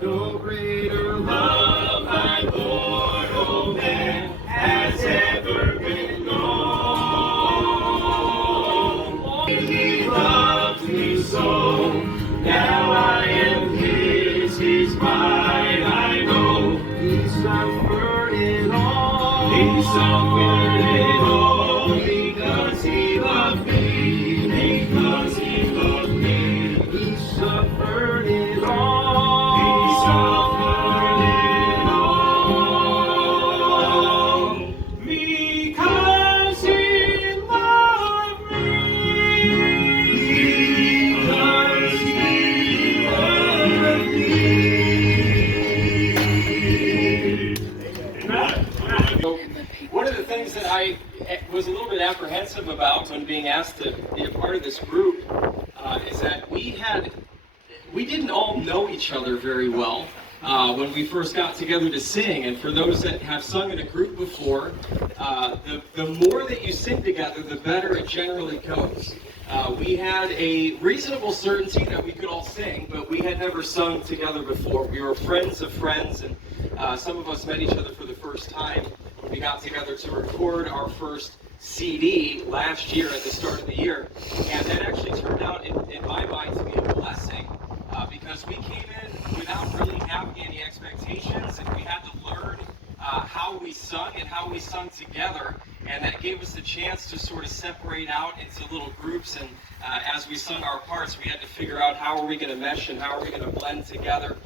No greater love, my Lord, oh man, has ever been known. He loved me so, now I am he's mine, I know. He suffered it all, he suffered it all, because he loved me, because he loved me. He suffered it all, he suffered it all, because he loved me, because he loved me. So, one of the things that I was a little bit apprehensive about when being asked to be a part of this group is that we didn't all know each other very well when we first got together to sing. And for those that have sung in a group before, the more that you sing together, the better it generally goes. We had a reasonable certainty that we could all sing, but we had never sung together before. We were friends of friends, and some of us met each other for the first time when we got together to record our first CD last year at the start of the year. And that actually turned out, in my mind, to be a blessing because we came in without really having any expectations, and we had to learn how we sung and how we sung together, and that gave us the chance to sort of separate out into little groups. And as we sung our parts, we had to figure out how are we going to mesh and how are we going to blend together.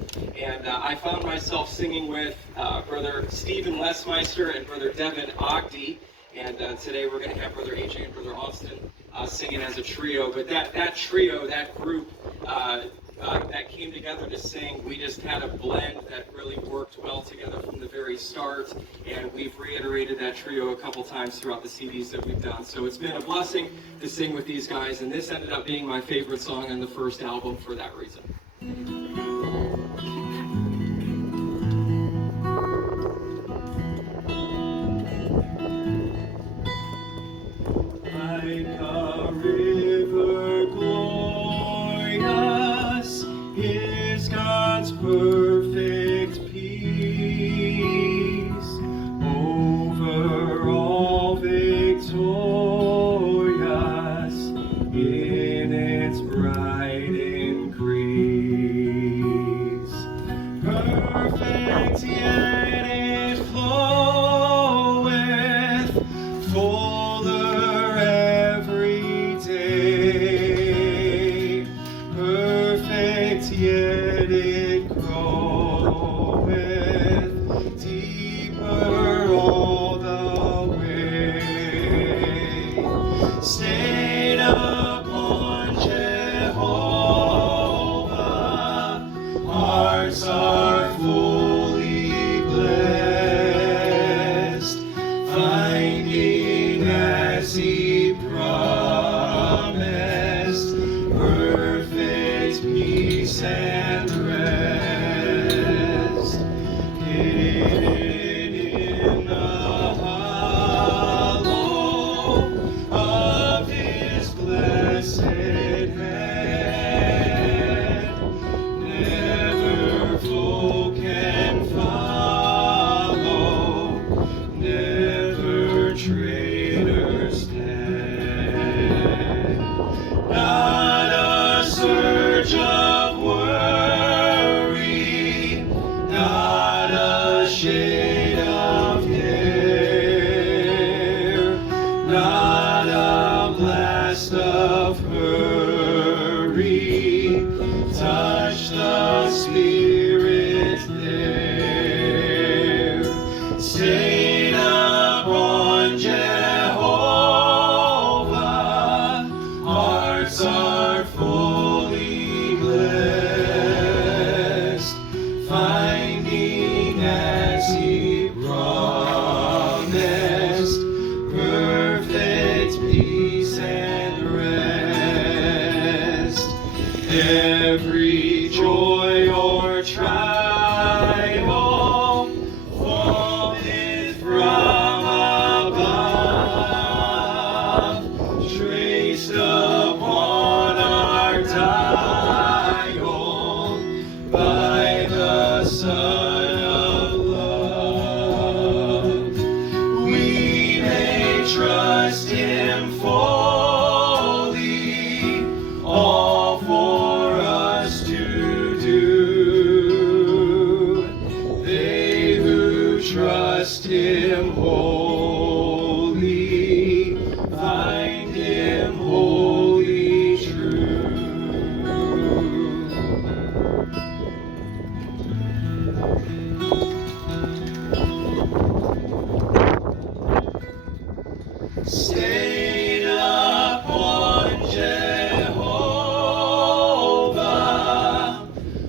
And I found myself singing with Brother Stephen Lesmeister and Brother Devin Ogden, and today we're going to have Brother AJ and Brother Austin singing as a trio. But that trio, that group, that came together to sing, we just had a blend that really worked well together from the very start, and we've reiterated that trio a couple times throughout the CDs that we've done. So it's been a blessing to sing with these guys, and this ended up being my favorite song on the first album for that reason. Like a river glorious is God's perfect peace, over all victorious in its bright increase. Perfect yet it floweth, fuller every day. Perfect yet it groweth, deeper all the way. Stayed upon Jehovah, hearts are fully blessed, finding as he promised, perfect peace and rest. Hidden in the hollow of his blessed hand, never foe can follow, never traitor stand. Not a surge of worry, not a shade of care, not a blast of hurry, touch the Spirit there. Stayed upon Jehovah, hearts are fully blessed, finding as he promised, perfect peace and rest. Every joy or Son of love. We may trust Him fully, all for us to do. They who trust Him wholly find Him wholly true. Stayed upon Jehovah,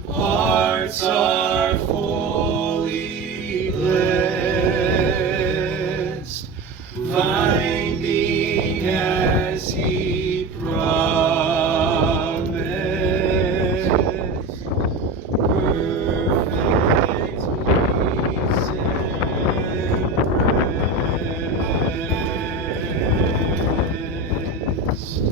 hearts are fully blessed, finding as He promised, perfect peace and rest.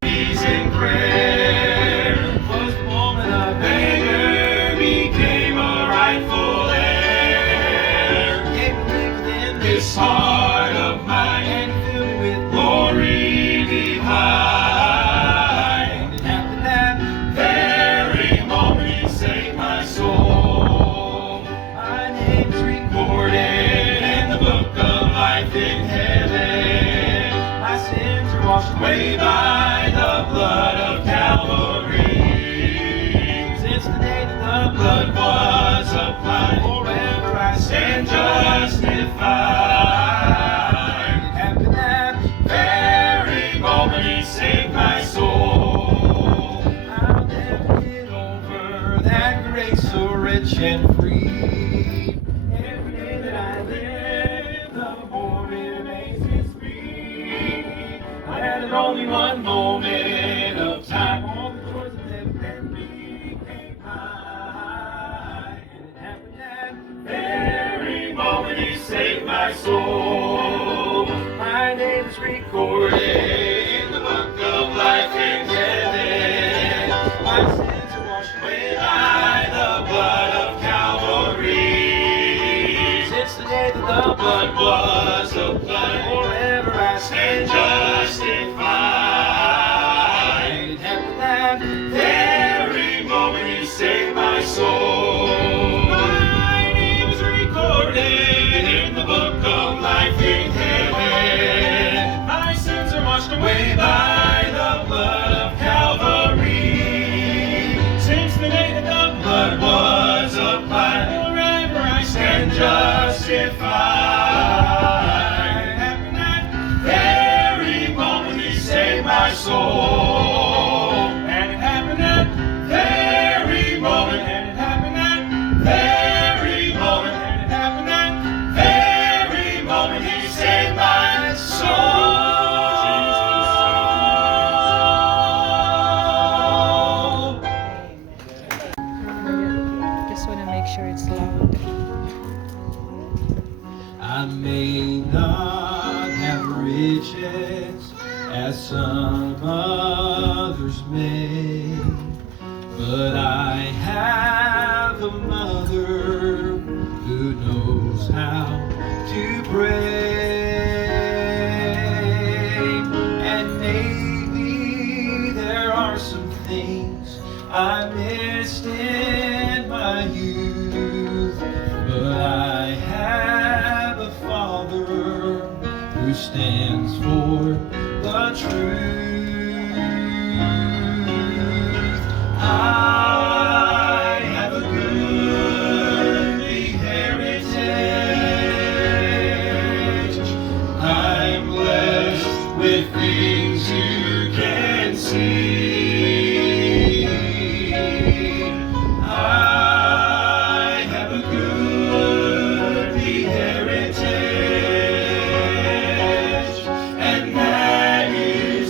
Peace and prayer was the moment a beggar became a rightful heir. Gave me within this heart of mine and filled me with glory divine. It happened that very moment He saved my soul. My name's recorded in the book of life in heaven. My sins are washed away by the blood of Calvary. Since the day that the blood was applied, forever I stand justified. It happened that very moment He saved my soul. I'll never get over that grace so rich and free. Every day that I live, the more it amazes me. I had only one moment of time, all the joys of heaven and became mine. And it happened that very moment He saved my soul. My name is recorded in the book of life in heaven. My sins are washed away by the blood of Calvary. Since the day that the blood was applied, forever I stand justified. It happened that very moment He saved my soul. My name is recorded in the book of life in heaven. My sins are washed away by the blood of Calvary. Since the day that the blood was applied, forever I stand justified. It happened that very moment He saved my soul. And it happened that very moment. And it happened that very moment. And it happened that very moment He saved my soul. Just want to make sure it's loud. I may not have riches as some others may, but I have a mother who knows how to pray. And maybe there are some things I missed in my youth, but I have a Father who stands for the truth. I have a goodly heritage. I'm blessed with things you can see. I have a goodly heritage, and that is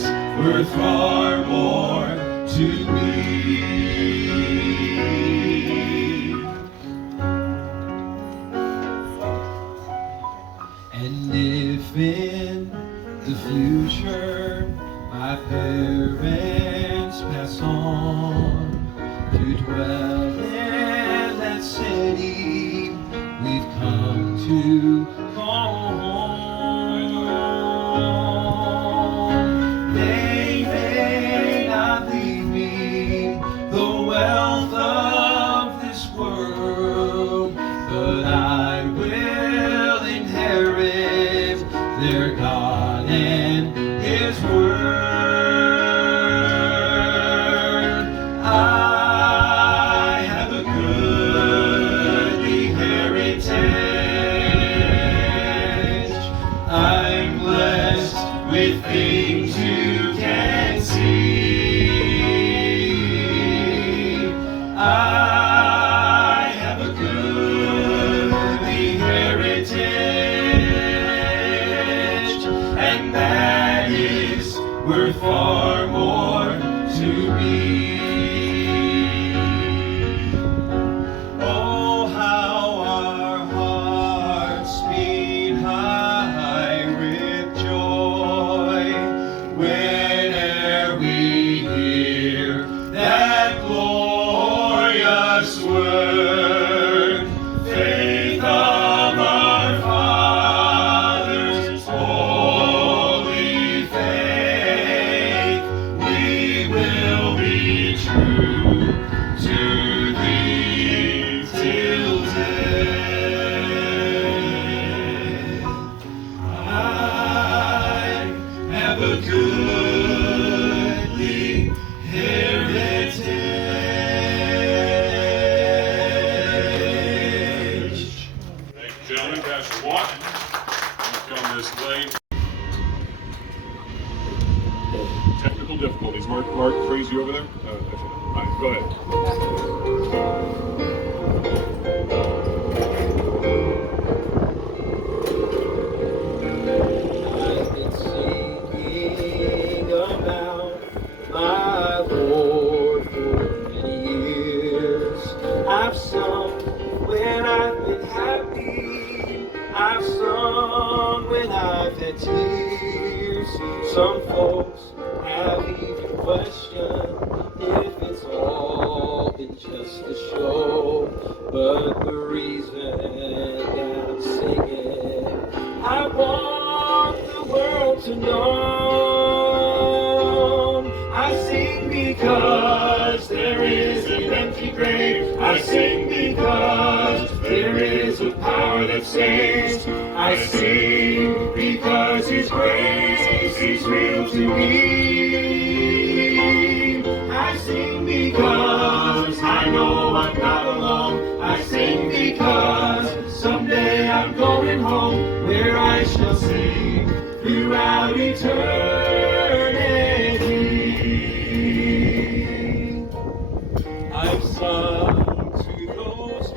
together? All right, go ahead. I've been singing about my Lord for many years. I've sung when I've been happy. I've sung when I've had tears. Some folks have even questioned if it's all been just a show. But the reason that I'm singing, I want the world to know. I sing because there is an empty grave. I sing because there is a power that saves. I sing because His grace is real to me. I sing because I know I'm not alone. I sing because someday I'm going home, where I shall sing throughout eternity. I've sung to those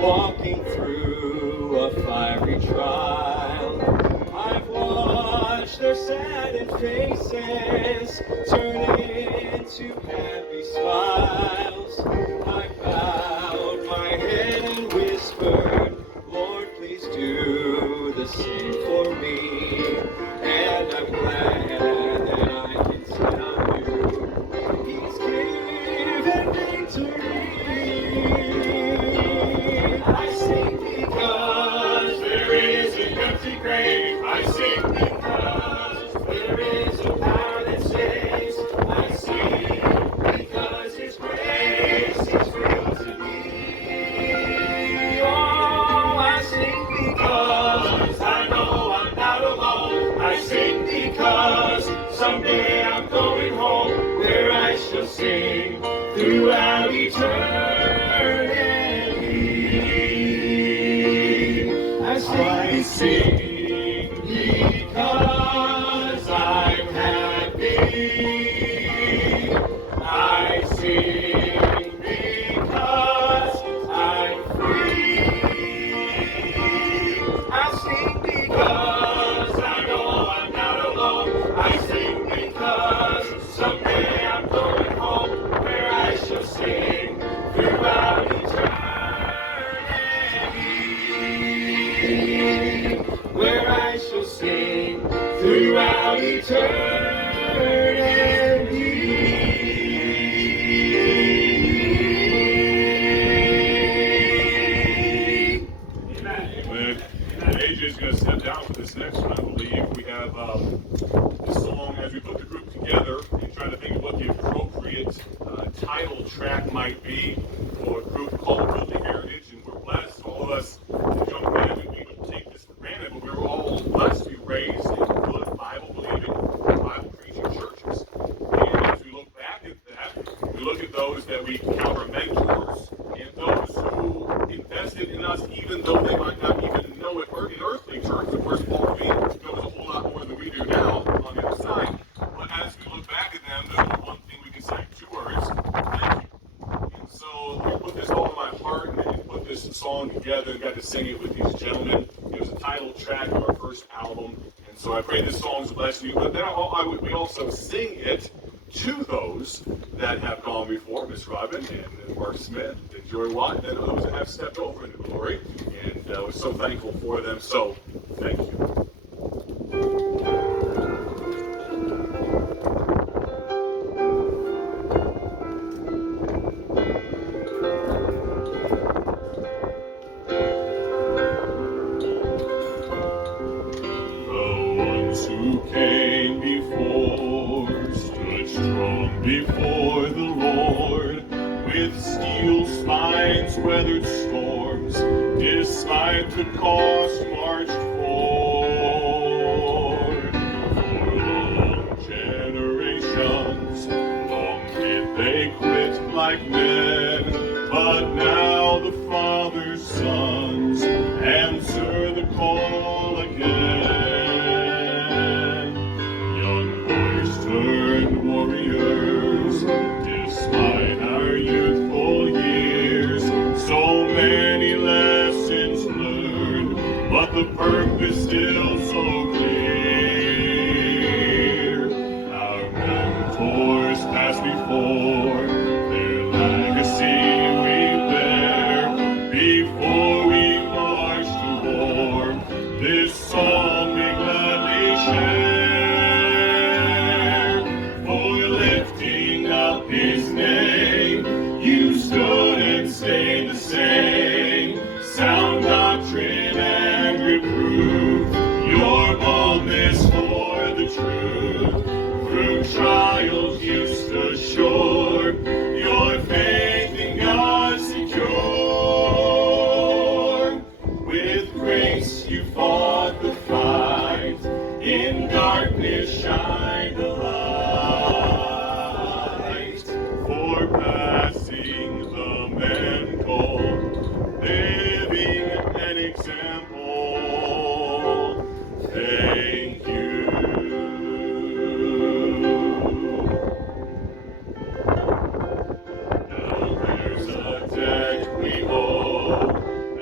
walking through a fiery trial. I've watched their saddened faces turn into happy smiles. I bowed my head and whispered, Lord, please do the same for me. And I'm glad that I can tell you He's given victory. I sing because there is an empty grave. I sing because there is a power that saves. I sing because His grace is real to me. Oh, I sing because I know I'm not alone. I sing because someday I'm going home, where I shall sing throughout eternity. I sing because I'm happy. I sing because I'm free. I sing because I know I'm not alone. I sing because someday I'm going home, where I shall sing throughout eternity. Where I shall sing throughout eternity. Amen. AJ's going to step down for this next one, I believe. We have this song, as we put the group together and trying to think of what the appropriate title track might be for a group called Building Heritage. And we're blessed, all of us, as young men, we don't take this for granted, but we were all blessed to be raised in good Bible-believing, Bible-preaching churches. And as we look back at that, we look at those that we count our mentors and those who invested in us even though they might not even know it in earthly terms. Of course, Paul Reed knows a whole lot more than we do now on the other side. But as we look back at them, there's only one thing we can say: 2 words, thank you. And so Lord put this all in my heart and put this song together and got to sing it with these gentlemen. It was a title track of our first album. And so I pray this song's blessed you. But then we also sing it to those that have gone before, Miss Robin and Mark Smith and Joy Watt, and those that have stepped over into glory. And we're so thankful for them. So thank you. Who came before stood strong before the Lord, with steel spines weathered storms, despite the cost marched forward. For long generations, long did they quit like men, but now the Father's sons answer the call again. Young boys turned warriors, the purpose still so clear. Our mentors passed before, their legacy we bear. Before we march to war, this song we gladly share. For lifting up His name, you stood and stayed the same. Sound doctrine and reproof, your boldness for the truth. Through trials you stood sure, your faith in God secure. With grace you fought the fight, in darkness shined the light. For passing the mental, living an example. Thank you. Now there's a debt we owe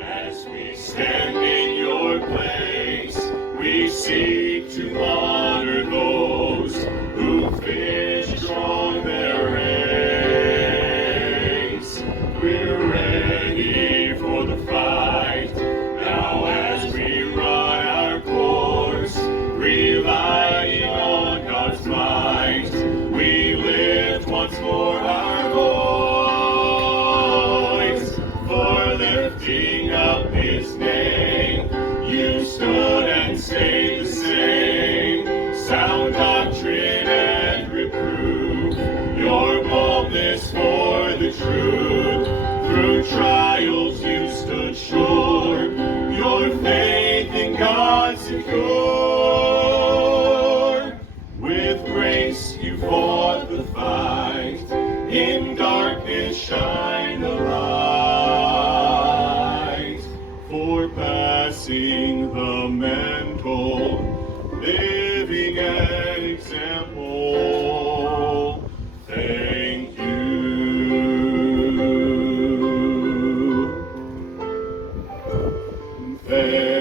as we stand in your place. We seek to honor those who finished strong their race. We're ready for the fight now as we run our course, relying on God's might. We lift once more our voice, for lifting up His name. You stood and stayed the same. Sound doctrine and reproof, your boldness for the truth. Through trials you stood sure, your faith in God secure. With grace you fought the fight, in darkness shine the light. For passing the mental, living an example. Thank you. Thank